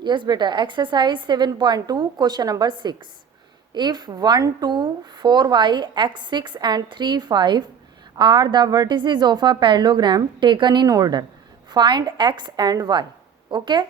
Yes beta, exercise 7.2 question number 6. If 1 2 4y x6 and 3 5 are the vertices of a parallelogram taken in order, find x and y. Okay,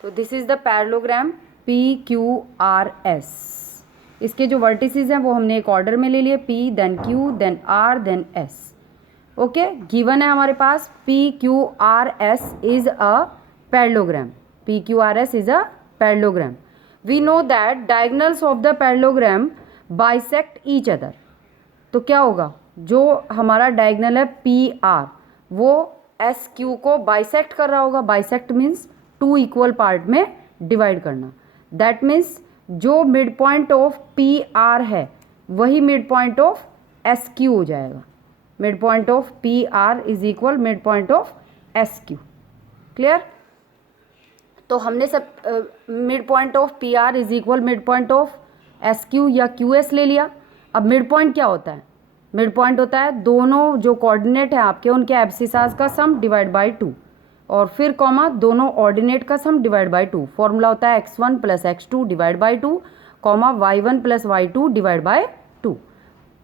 तो this is the parallelogram P Q R S. इसके जो vertices हैं वो हमने एक order में ले लिए, P then Q then R then S. Okay, given है हमारे पास P Q R S is a parallelogram. P Q R S is a parallelogram. We know that diagonals of the parallelogram bisect each other. तो क्या होगा, जो हमारा diagonal है P R वो एस क्यू को बाइसेक्ट कर रहा होगा. Bisect means two equal part में डिवाइड करना. दैट मीन्स जो mid point of P R है वही mid point of S Q हो जाएगा. Mid point of P R is equal mid point of S Q. Clear? तो हमने सब mid point of P R is equal mid point of S Q या Q S ले लिया. अब mid point क्या होता है? मिड पॉइंट होता है दोनों जो कोऑर्डिनेट है आपके उनके एब्सिसास का सम डिवाइड बाई 2 और फिर कॉमा दोनों ऑर्डिनेट का सम डिवाइड बाई 2. फॉर्मूला होता है x1 plus x2 divide by 2 comma y1 plus y2 divide by 2.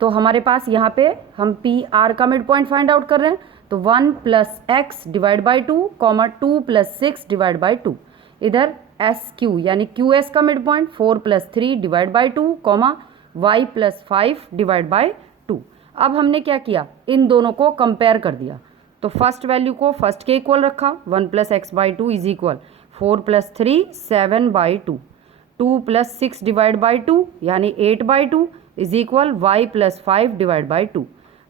तो हमारे पास यहाँ पे हम पी आर का मिड पॉइंट फाइंड आउट कर रहे हैं. तो 1 plus x divide by 2 comma 2 plus 6 divide by 2. इधर एस क्यू यानी क्यू एस का mid point 4 plus 3 divide by 2 comma y plus 5 divide by 2. अब हमने क्या किया, इन दोनों को कंपेयर कर दिया. तो फर्स्ट वैल्यू को फर्स्ट के इक्वल रखा. 1 plus x by 2 is equal 4 plus 3 7 by 2. 2 plus 6 divide by 2 यानी 8 by 2 is equal y plus 5 divide by 2.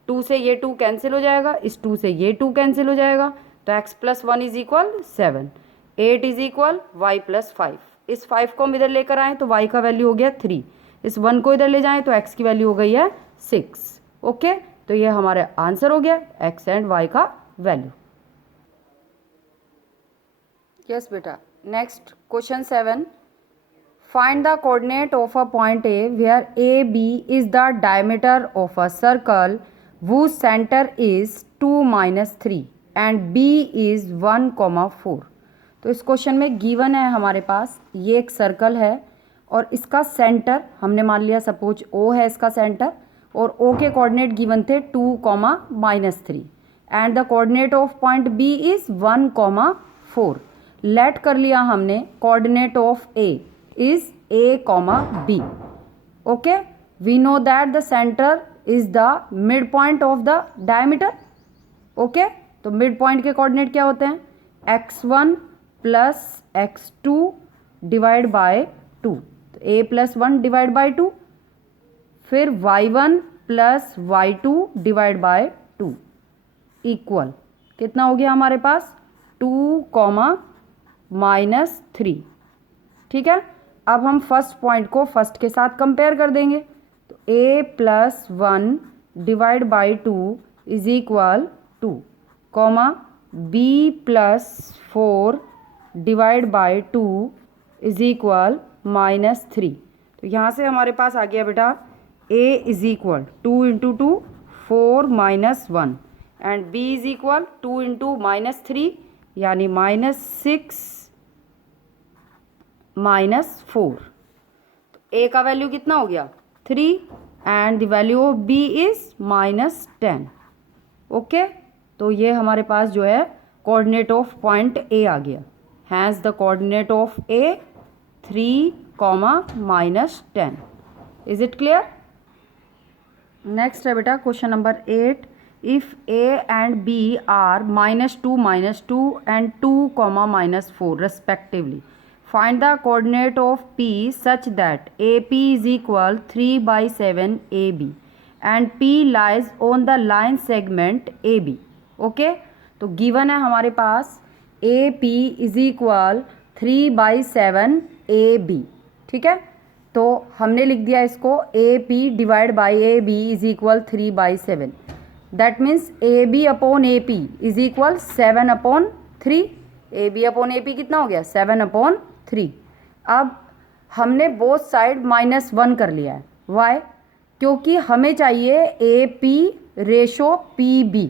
2 से ये 2 कैंसिल हो जाएगा, इस 2 से ये 2 कैंसिल हो जाएगा. तो x plus 1 is equal 7. 8 is equal y plus 5. इस 5 को हम इधर लेकर आएँ तो y का वैल्यू हो गया 3. इस 1 को इधर ले जाएँ तो x की वैल्यू हो गई है 6. ओके, तो ये हमारा आंसर हो गया x एंड y का वैल्यू. यस बेटा, next question 7. Find the coordinate of a point A where A B is the diameter of a circle whose centre is 2 minus 3 and B is 1, 4. तो इस question में given है हमारे पास ये एक circle है और इसका सेंटर हमने मान लिया सपोज ओ है इसका सेंटर और ओ के कोऑर्डिनेट गिवन थे 2, -3 and the coordinate of point B is 1, 4. Let कर लिया हमने coordinate of A is a, b. Okay, we know that the centre is the mid point of the diameter. Okay, तो mid point के coordinate क्या होते हैं? x1 plus x2 divide by 2. तो a plus 1 divide by 2. फिर y1 plus y2 divide by 2 equal कितना हो गया हमारे पास? 2, -3. ठीक है, अब हम फर्स्ट पॉइंट को फर्स्ट के साथ कंपेयर कर देंगे. तो a plus 1 divide by 2 is equal 2 comma b plus 4 divide by 2 is equal -3. तो यहाँ से हमारे पास आ गया बेटा a is equal 2 into 2 4 -1 and b is equal 2 into -3 यानी -6 -4. तो a का वैल्यू कितना हो गया? 3 and the value of b is -10. Okay, तो ये हमारे पास जो है कोऑर्डिनेट ऑफ पॉइंट a आ गया. Has the coordinate of a 3, -10. Is it clear? Next है बेटा question number 8. If a and b are -2, -2 and 2, -4 respectively, find the coordinate of p such that AP is equal 3/7 AB and P lies on the line segment AB. Okay, तो given है हमारे पास AP is equal 3/7 AB. ठीक है, तो हमने लिख दिया इसको AP divide by AB is equal 3/7. That means AB upon AP is equal 7/3. AB upon AP कितना हो गया? 7/3. अब हमने बोथ साइड -1 कर लिया है. वाई? क्योंकि हमें चाहिए AP रेशो PB.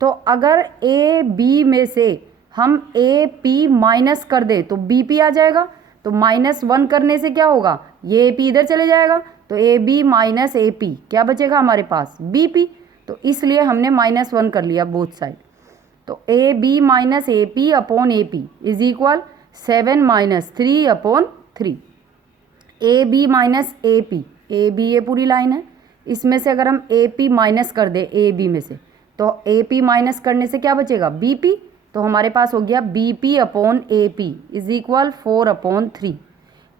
तो अगर AB में से हम ए पी माइनस कर दे तो बी पी आ जाएगा, तो -1 करने से क्या होगा, ये ए पी इधर चले जाएगा, तो A B minus A P क्या बचेगा हमारे पास, बी पी। तो इसलिए हमने -1 कर लिया बोथ साइड। तो A B minus A P upon A P is equal 7 - 3/3। A B minus A P, A B ये पूरी लाइन है, इसमें से अगर हम ए पी माइनस कर दे ए बी में से, तो ए पी माइनस करने से क्या बचेगा, बी पी। तो हमारे पास हो गया B P upon A P is equal 4/3।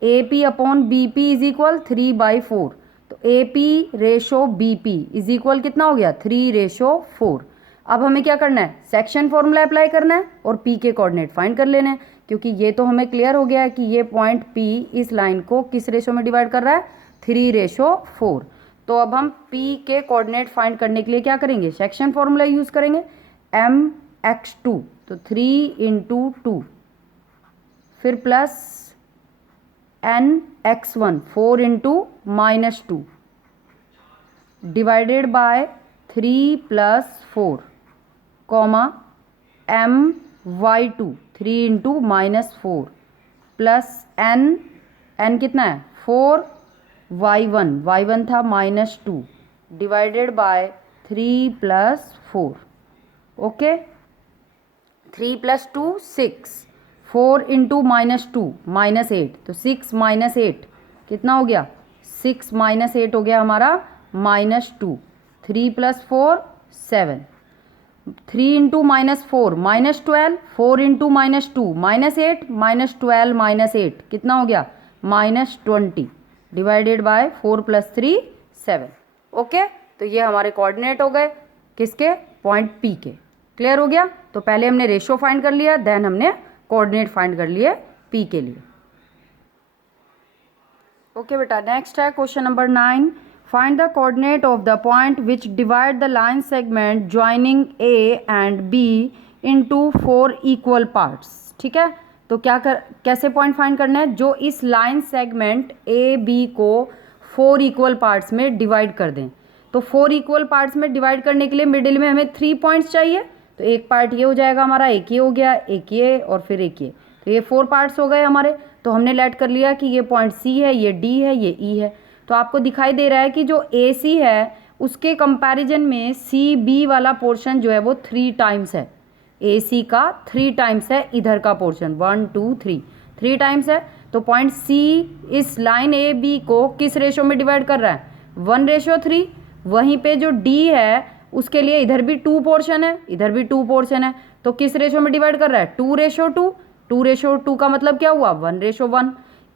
A P upon B P is equal 3/4। तो A P ratio B P is equal कितना हो गया, 3/4। अब हमें क्या करना है, सेक्शन फॉर्मूला अप्लाई करना है और पी के कोऑर्डिनेट फाइंड कर लेने हैं, क्योंकि ये तो हमें क्लियर हो गया है कि ये पॉइंट पी इस लाइन को किस रेशो में डिवाइड कर रहा है, 3/4। तो अब हम पी के कोऑर्डिनेट फाइंड करने के लिए क्या करेंगे, सेक्शन फॉर्मूला यूज करेंगे, mx2, तो 3 × 2 फिर plus nx1 4 × -2 divided by 3 + 4 comma my2 3 × -4 plus n कितना है 4, y1 था -2 डिवाइडेड बाय 3 + 4। ओके, 3 + 2 6, 4 × -2 -8, तो 6 - 8 कितना हो गया, 6 - 8 हो गया हमारा -2। 3 + 4 7, 3 × -4 -12, 4 × -2 -8, -12 -8 कितना हो गया, -20 डिवाइडेड बाय 4 + 3 7। ओके, तो ये हमारे कोऑर्डिनेट हो गए किसके, पॉइंट पी के। क्लियर हो गया। तो पहले हमने रेशो फाइंड कर लिया, देन हमने कोऑर्डिनेट फाइंड कर लिए पी के लिए। ओके बेटा, नेक्स्ट है question number 9। Find the coordinate of the point which divide the line segment joining A and B into 4 equal parts. ठीक है, तो कैसे पॉइंट फाइंड करना है, जो इस लाइन सेगमेंट ए बी को 4 इक्वल पार्ट्स में डिवाइड कर दें। तो 4 इक्वल पार्ट्स में डिवाइड करने के लिए मिडिल में हमें 3 पॉइंट्स चाहिए, तो एक पार्ट ये हो जाएगा हमारा, एक ये हो गया, एक ये और फिर एक ये, तो ये 4 पार्ट्स हो गए हमारे। तो हमने लेट कर लिया कि ये पॉइंट सी है, ये डी है, ये ई है। तो आपको दिखाई दे रहा है कि जो ए सी है उसके कंपैरिजन में सी बी वाला पोर्शन जो है वो 3 टाइम्स है, ए सी का 3 टाइम्स है इधर का पोर्शन, 1 2 3 टाइम्स है। तो पॉइंट सी इस लाइन ए बी को किस रेशो में डिवाइड कर रहा है, 1/3। वहीं पे जो डी है उसके लिए इधर भी 2 पोर्शन है, इधर भी 2 पोर्शन है, तो किस रेशो में डिवाइड कर रहा है, 2/2। 2/2 का मतलब क्या हुआ, 1/1।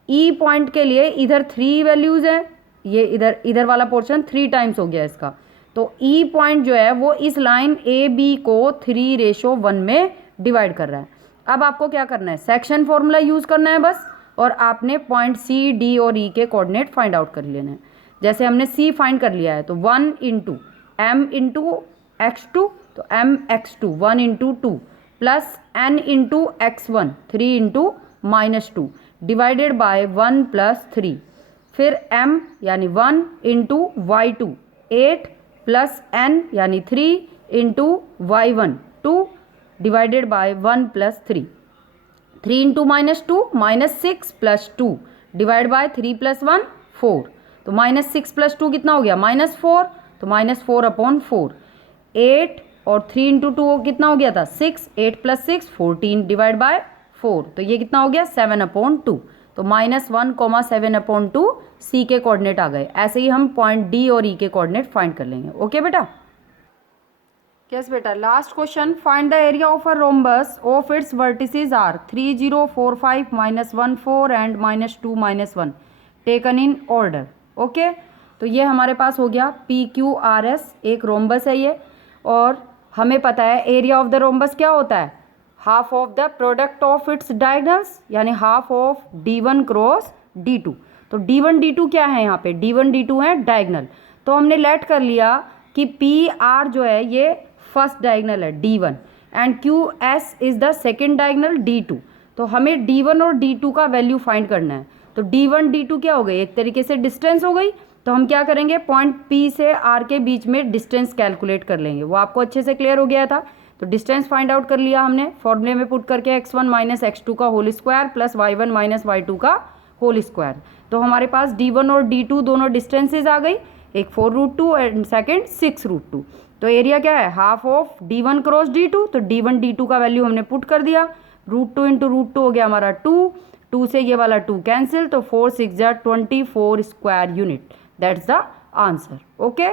ई पॉइंट के लिए इधर 3 वैल्यूज है, ये इधर वाला पोर्शन 3 टाइम्स हो गया इसका। तो ई पॉइंट जो है वो इस लाइन ए बी को 3/1 में डिवाइड कर रहा है। अब आपको क्या करना है, सेक्शन फॉर्मूला यूज करना है बस, और आपने पॉइंट सी डी और ई के कोऑर्डिनेट फाइंड आउट कर लेना है। जैसे हमने सी फाइंड कर लिया है, तो 1 × m × x2, तो mx2 1 × 2 plus n × x1 3 × -2 divided by 1 + 3। फिर m यानी 1 × y2 8 प्लस n यानी 3 × y1 2 divided by 1 + 3। 3 × -2 -6 + 2 divide by 3 + 1 4। तो -6 + 2 कितना हो गया, -4, तो -4/4। 8 और 3 × 2 कितना हो गया था, 6, 8 + 6 14 डिवाइड बाय 4, तो ये कितना हो गया 7/2। तो -1, 7/2 सी के कोऑर्डिनेट आ गए। ऐसे ही हम पॉइंट डी और ई के कोऑर्डिनेट फाइंड कर लेंगे। ओके बेटा, यस बेटा, last question. Find the area of a rhombus of its vertices are 3 0 4 5 -1 4 and -2 -1 taken in order. Okay, तो ये हमारे पास हो गया PQRS, एक रोम्बस है ये, और हमें पता है एरिया ऑफ द रोम्बस क्या होता है, half of the product of its diagonals, यानी half of D1 cross D2। तो D1 D2 क्या है यहाँ पे, D1 D2 है डायगोनल। तो हमने लेट कर लिया कि PR जो है ये फर्स्ट डायगोनल है D1 and QS is the second diagonal D2। तो हमें D1 और D2 का वैल्यू फाइंड करना है। तो D1 D2 क्या हो गई, एक तरीके से डिस्टेंस हो गई। तो हम क्या करेंगे, पॉइंट P से R के बीच में डिस्टेंस कैलकुलेट कर लेंगे। वो आपको अच्छे से क्लियर हो गया था तो डिस्टेंस फाइंड आउट कर लिया हमने फॉर्मूले में पुट करके x1 माइनस x2 का whole square plus y1 minus y2 का होल स्क्वायर। तो हमारे पास d1 और d2 दोनों डिस्टेंसेज आ गई, एक 4√2 एंड सेकेंड 6√2। तो एरिया क्या है, half of d1 cross d2, तो d1 d2 का वैल्यू हमने पुट कर दिया, √2 इंटू √2 हो गया हमारा 2 से ये वाला 2 कैंसिल, तो 4 6 जा 24 square unit, that's the answer. Okay.